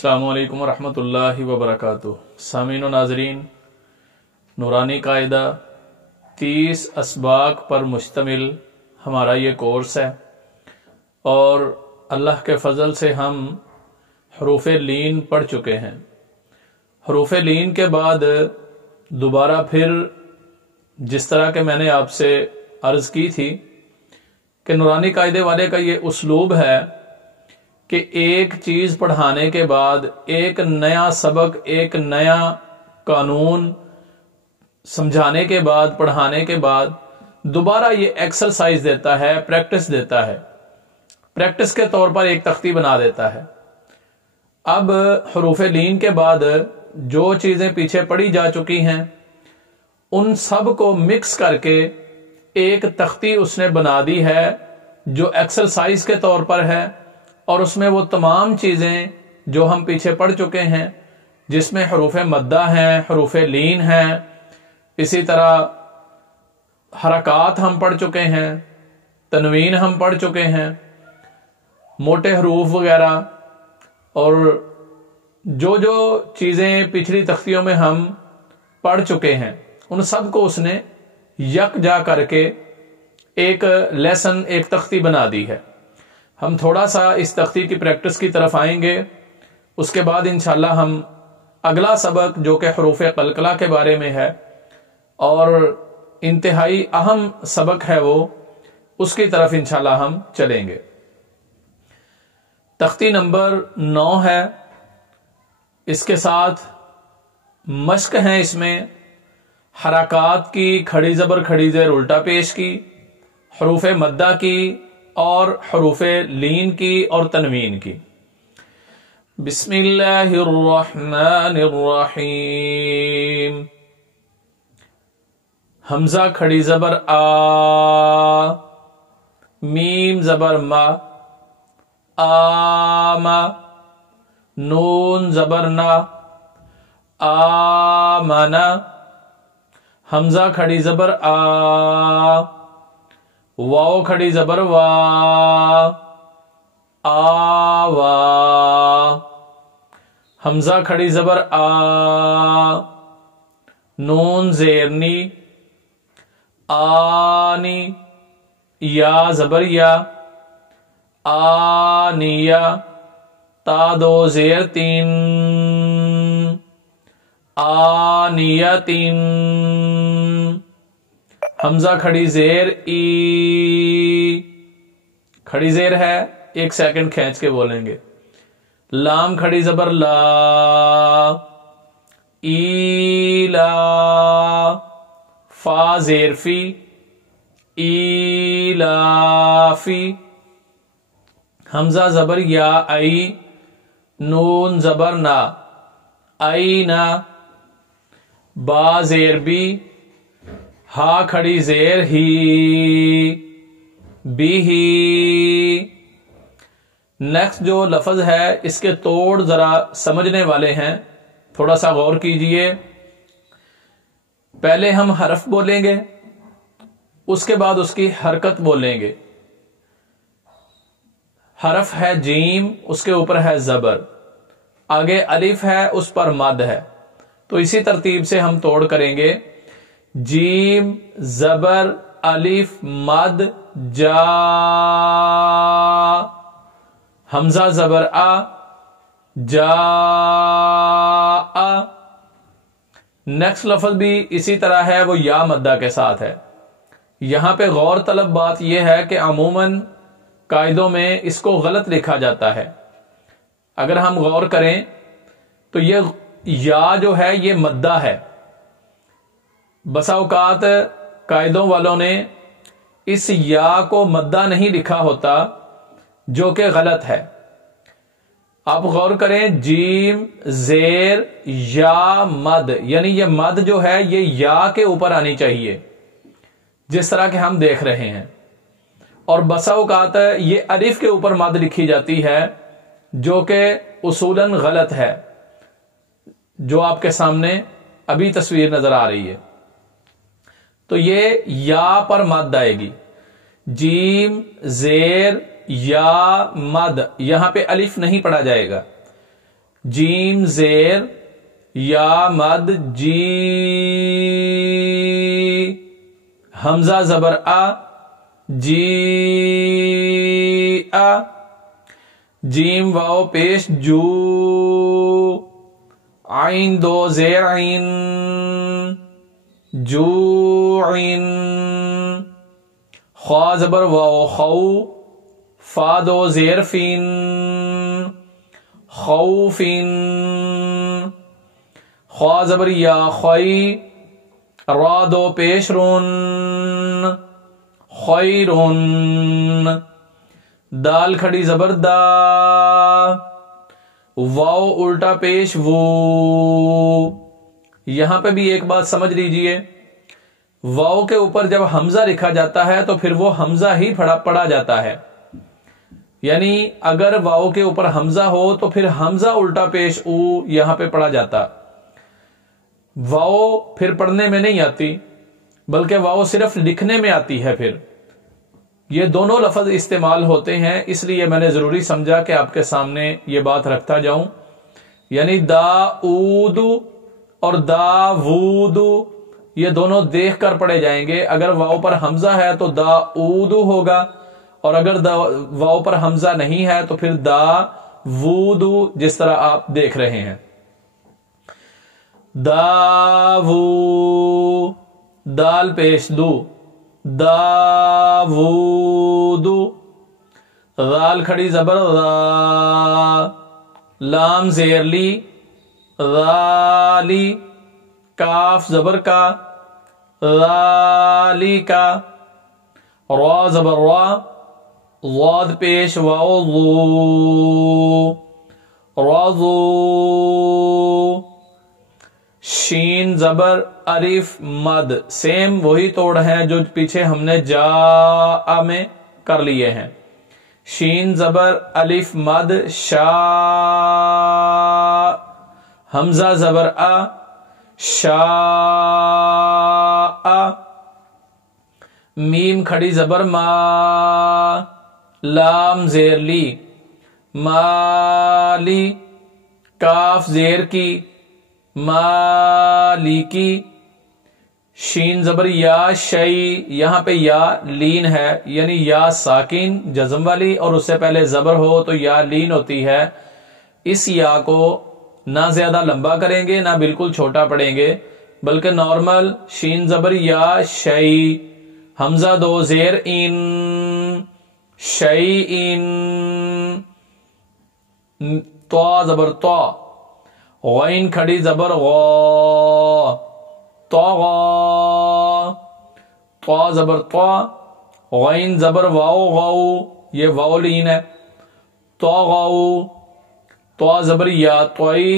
السلام علیکم ورحمۃ اللہ وبرکاتہ۔ سامعین و ناظرین، نورانی قاعدہ 30 اسباق پر مشتمل ہمارا یہ کورس ہے، اور اللہ کے فضل سے ہم حروف لین پڑھ چکے ہیں۔ حروف لین کے بعد دوبارہ پھر جس طرح کہ میں نے آپ سے عرض کی تھی کہ نورانی قاعدے والے کا یہ اسلوب ہے کہ ایک چیز پڑھانے کے بعد ایک نیا سبق، ایک نیا قانون سمجھانے کے بعد، پڑھانے کے بعد دوبارہ یہ ایکسرسائز دیتا ہے، پریکٹس دیتا ہے، پریکٹس کے طور پر ایک تختی بنا دیتا ہے۔ اب حروف لین کے بعد جو چیزیں پیچھے پڑھی جا چکی ہیں ان سب کو مکس کر کے ایک تختی اس نے بنا دی ہے جو ایکسرسائز کے طور پر ہے، اور اس میں وہ تمام چیزیں جو ہم پیچھے پڑھ چکے ہیں، جس میں حروف مدہ ہیں، حروف لین ہیں، اسی طرح حرکات ہم پڑھ چکے ہیں، تنوین ہم پڑھ چکے ہیں، موٹے حروف وغیرہ، اور جو جو چیزیں پچھلی تختیوں میں ہم پڑھ چکے ہیں ان سب کو اس نے یکجا کر کے ایک لیسن، ایک تختی بنا دی ہے۔ ہم تھوڑا سا اس تختی کی پریکٹس کی طرف آئیں گے، اس کے بعد انشاءاللہ ہم اگلا سبق جو کہ حروف قلقلہ کے بارے میں ہے اور انتہائی اہم سبق ہے، وہ اس کی طرف انشاءاللہ ہم چلیں گے۔ تختی نمبر 9 ہے، اس کے ساتھ مشق ہیں، اس میں حرکات کی، کھڑی زبر کھڑی زیر الٹا پیش کی، حروف مدہ کی اور حروف لین کی اور تنوین کی۔ بسم اللہ الرحمن الرحیم۔ حمزہ کھڑی زبر آ، میم زبر ما، آما، نون زبر نا، آمنا، حمزہ کھڑی زبر آ، واو کھڑی زبر وا، آوا، حمزہ کھڑی زبر آ، نون زیرنی، آنی، یا زبر یا، آنیا، تا دو زیر تین، آنیتین، حمزہ کھڑی زیر ای، کھڑی زیر ہے، 1 سیکنڈ کھینچ کے بولیں گے۔ لام کھڑی زبر لا، ایلا، فا زیر فی، ایلافی، حمزہ زبر یا ای، نون زبر نا، اینا، با زیر بی، ہا کھڑی زیر ہی، بی ہی۔ نیکسٹ جو لفظ ہے اس کے توڑ ذرا سمجھنے والے ہیں، تھوڑا سا غور کیجئے۔ پہلے ہم حرف بولیں گے، اس کے بعد اس کی حرکت بولیں گے۔ حرف ہے جیم، اس کے اوپر ہے زبر، آگے الف ہے، اس پر مد ہے، تو اسی ترتیب سے ہم توڑ کریں گے۔ جیم زبر الف مد جا، حمزہ زبر آ، جا۔ نیکسٹ لفظ بھی اسی طرح ہے، وہ یا مدہ کے ساتھ ہے۔ یہاں پہ غور طلب بات یہ ہے کہ عموماً قاعدوں میں اس کو غلط لکھا جاتا ہے۔ اگر ہم غور کریں تو یہ یا جو ہے یہ مدہ ہے۔ بسا اوقات قاعدوں والوں نے اس یا کو مدہ نہیں لکھا ہوتا، جو کہ غلط ہے۔ آپ غور کریں، جیم زیر یا مد، یعنی یہ مد جو ہے یہ یا کے اوپر آنی چاہیے، جس طرح کہ ہم دیکھ رہے ہیں، اور بسا اوقات یہ الف کے اوپر مد لکھی جاتی ہے، جو کہ اصولاً غلط ہے، جو آپ کے سامنے ابھی تصویر نظر آ رہی ہے۔ تو یہ یا پر مد آئے گی، جیم زیر یا مد، یہاں پہ الف نہیں پڑھا جائے گا، جیم زیر یا مد جی، حمزہ زبر آ جی آ، جیم واو پیش جو، عین دو زیر عین جو عین، خوا زبر واو خو، فا دو زیر فین خوفین، خوا زبر یا خوی، را دو پیش رون خیرون، دال کھڑی زبر دا، واو الٹا پیش وو۔ یہاں پہ بھی ایک بات سمجھ لیجئے، واو کے اوپر جب حمزہ لکھا جاتا ہے تو پھر وہ حمزہ ہی پڑھا جاتا ہے، یعنی اگر واو کے اوپر حمزہ ہو تو پھر حمزہ الٹا پیش او یہاں پہ پڑھا جاتا، واو پھر پڑھنے میں نہیں آتی بلکہ واو صرف لکھنے میں آتی ہے۔ پھر یہ دونوں لفظ استعمال ہوتے ہیں، اس لیے میں نے ضروری سمجھا کہ آپ کے سامنے یہ بات رکھتا جاؤں، یعنی داؤد اور داوود یہ دونوں دیکھ کر پڑھے جائیں گے۔ اگر واو پر حمزہ ہے تو داؤد ہوگا، اور اگر واو پر حمزہ نہیں ہے تو پھر داوود، جس طرح آپ دیکھ رہے ہیں۔ داوو دال پیش دو، داوود، غال کھڑی زبر را، لام زیر لی غالی، کاف زبر کا غالی کا، را زبر را، ضاد پیش واو ضو رضو، شین زبر الف مد، سیم وہی توڑ ہیں جو پیچھے ہم نے جا میں کر لیے ہیں۔ شین زبر الف مد شا، حمزہ زبر آ شا، میم کھڑی زبر ما، لام زیر لی مالی، کاف زیر کی مالکی، شین زبر یا شئی، یہاں پہ یا لین ہے، یعنی یا ساکن جزم والی اور اس سے پہلے زبر ہو تو یا لین ہوتی ہے۔ اس یا کو نہ زیادہ لمبا کریں گے نہ بالکل چھوٹا پڑھیں گے، بلکہ نارمل شین زبر یا شئی، حمزہ دو زیر ان شیئن، تو زبر تو، غین کھڑی زبر غا طغا، تو زبر تو، غین زبر واو غو، یہ واو لین ہے، طغو، تو زبر یا طوئی،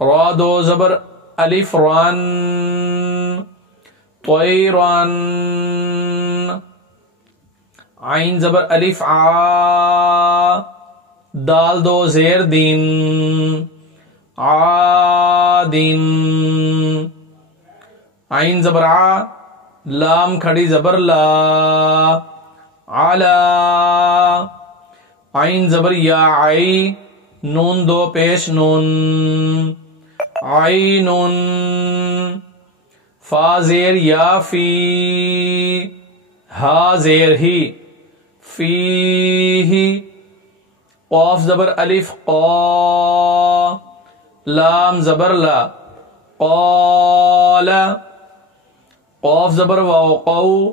را دو زبر الف ران طیران، عین زبر الف آ، دال دو زیر دین عادین، عین زبر آ، لام کھڑی زبر لا علا، عین زبر یا عی، نون دو پیش نون عینون، فا زیر یا فی، ہا زیر ہی فی ہی، قاف زبر الف قا، لام زبر لا قال، قاف زبر واو قو،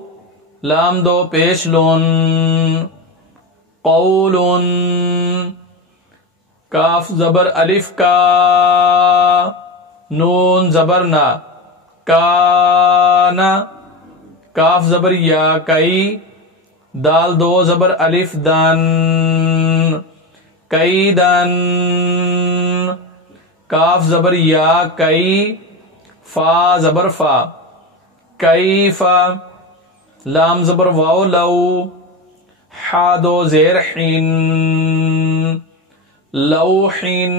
لام دو پیش لون قولون، کاف زبر الف کا، نون زبر نا کانا، کاف زبر یا کئی، دال دو زبر الف دان کئی دان، کاف زبر یا کئی، فا زبر فا کئی فا، لام زبر واو لو، حا دو زیر حین لوحین،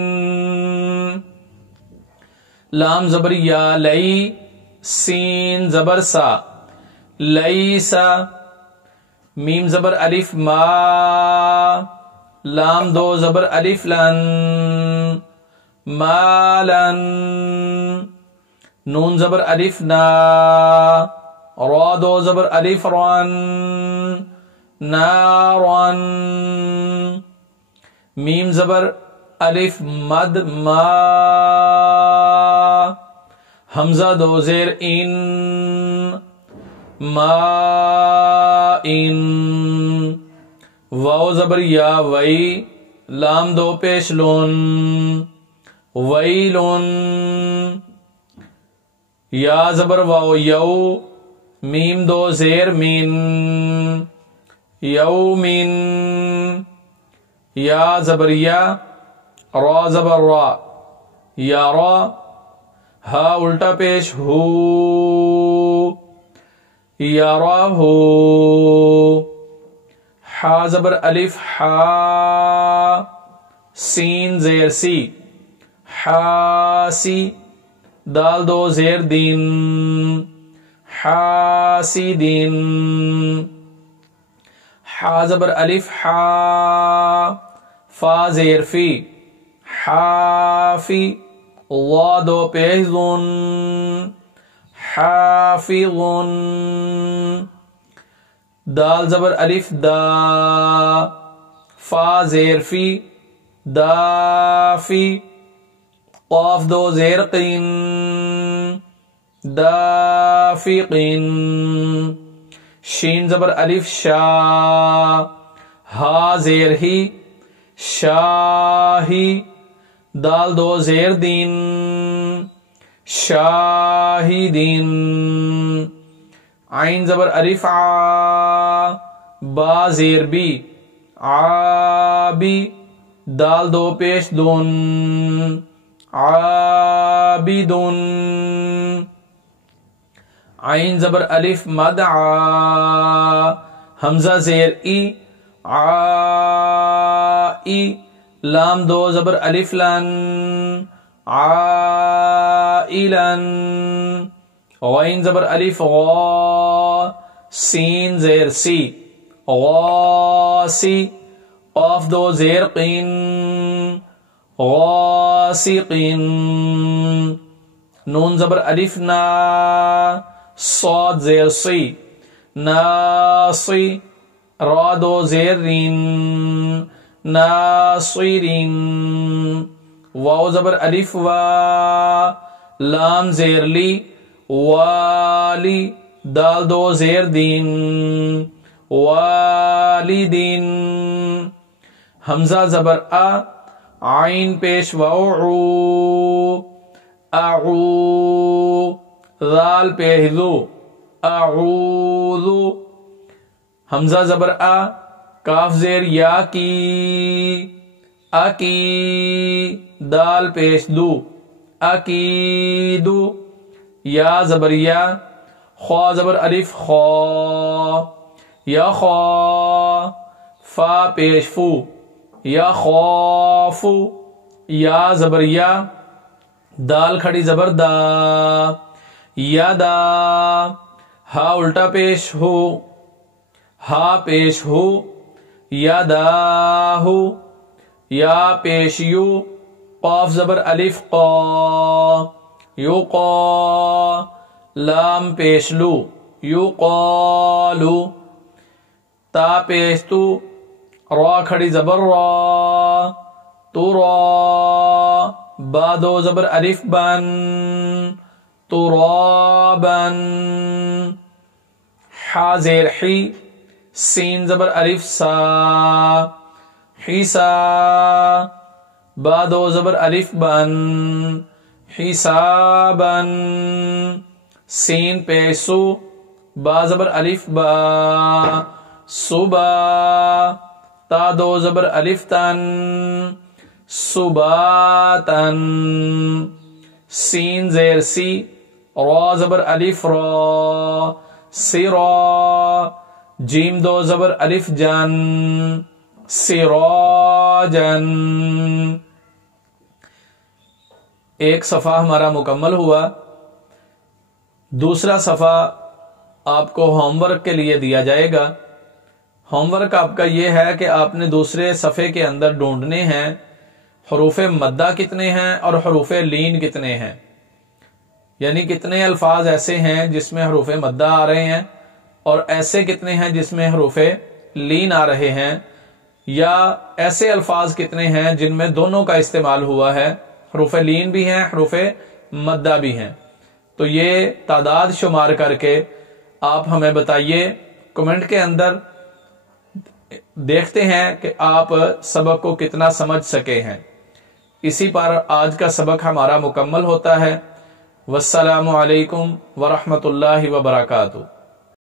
لام زبر یا لئی، سین زبر سا لیسا، میم زبر الف ما، لام دو زبر الف لن مالا نون زبر الف نا را دو زبر الف ران نارا میم زبر الف مد ما حمزہ دو زیر ان ما ان واو زبر یا وئی لام دو پیش لون ویلون یا زبر واو یو میم دو زیر من یومن یا زبر یا را زبر را یا را ہا الٹا پیش ہو یا را ہو حا زبر الف حا سین زیر سی حاسی دال دو زیر دین حاسدین حا زبر الف حا فا زیر فی حافی وا دو پیش ذن حافظن دال زبر الف دا فا زیر فی دافی قاف دو زیر قین دافقین شین زبر الف شا ہا زیر ہی شاہی دال دو زیر دین شاہدین عین زبر الف آ با زیر بی عابی دال دو پیش دون عابدون عین زبر الف مد آ حمزہ زیر ای عائی لام دو زبر الف لن عائلن غین زبر الف غا سین زیر سی غاسی قاف دو زیر قین غاسقین نون زبر الف نا صاد زیر سی ناصی را دو زیر رین ناصرین واو زبر الف وا لام زیر لی والی دال دو زیر دین والدین حمزہ زبر ا عین پیش واو اعو ذال پیش ذو اعوذ حمزہ زبر ا کاف زیر یا کی اکی دال پیش دو اکیدو یا زبر یا خوا زبر الف خوا یا خوا فا پیش فو یا خوفو یا زبر یا دال کھڑی زبر دا یا دا ہا الٹا پیش ہو ہا پیش ہو یا دا ہو یا پیش یو قاف زبر الف قا یو قا لام پیش لو یو قالو تا پیش تو را کھڑی زبر را تو را با دو زبر الف بن تو را بن حا زیر حی سین زبر الف سا حیسا با دو زبر الف بن حسابن سین پیسو با زبر الف با صبا تا دو زبر الف تن صباتن سین زیر سی را زبر الف را سرا جیم دو زبر الف جن سراجن ایک صفحہ ہمارا مکمل ہوا. دوسرا صفحہ آپ کو ہوم ورک کے لیے دیا جائے گا. ہوم ورک آپ کا یہ ہے کہ آپ نے دوسرے صفحے کے اندر ڈھونڈنے ہیں حروف مدہ کتنے ہیں اور حروف لین کتنے ہیں، یعنی کتنے الفاظ ایسے ہیں جس میں حروف مدہ آ رہے ہیں اور ایسے کتنے ہیں جس میں حروف لین آ رہے ہیں، یا ایسے الفاظ کتنے ہیں جن میں دونوں کا استعمال ہوا ہے، حروف لین بھی ہیں حروف مدہ بھی ہیں۔ تو یہ تعداد شمار کر کے آپ ہمیں بتائیے کمنٹ کے اندر، دیکھتے ہیں کہ آپ سبق کو کتنا سمجھ سکے ہیں۔ اسی پر آج کا سبق ہمارا مکمل ہوتا ہے۔ والسلام علیکم ورحمۃ اللہ وبرکاتہ۔